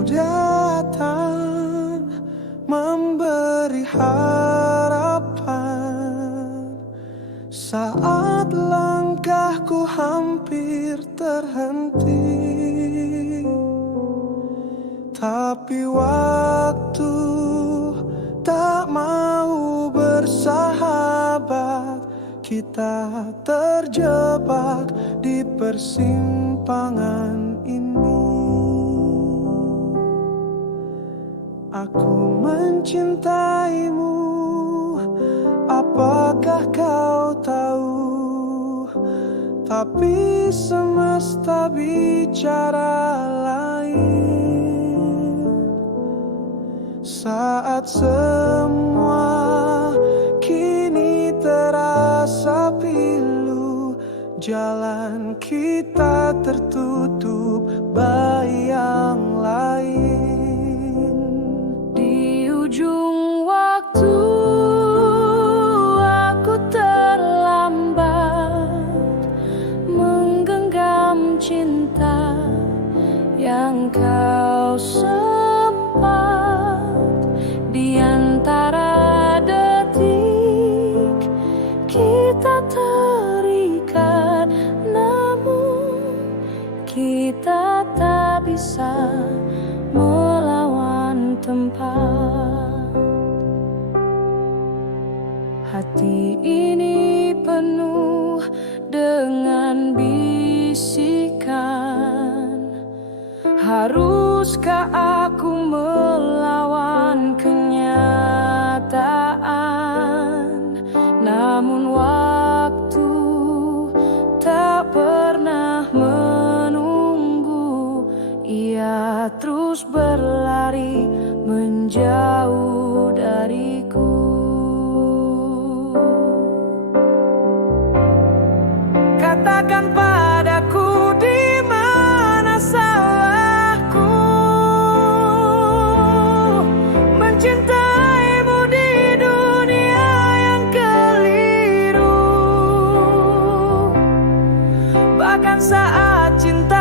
Kau datang memberi harapan saat langkahku hampir terhenti. Tapi waktu tak mau bersahabat, kita terjebak di persimpangan ini. Aku mencintaimu, apakah kau tahu? Tapi semesta bicara lain. Saat semua kini terasa pilu, jalan kita tertutup bayang lain. Di ujung waktu aku terlambat menggenggam cinta yang kau sempat. Di antara detik kita terikat, namun kita tak bisa melawan tempat. Hati ini penuh dengan bisikan, haruskah aku melawan kenyataan? Namun waktu tak pernah menunggu, ia terus berlari menjauh dariku. Katakan padaku di mana salahku mencintaimu di dunia yang keliru. Bahkan saat cinta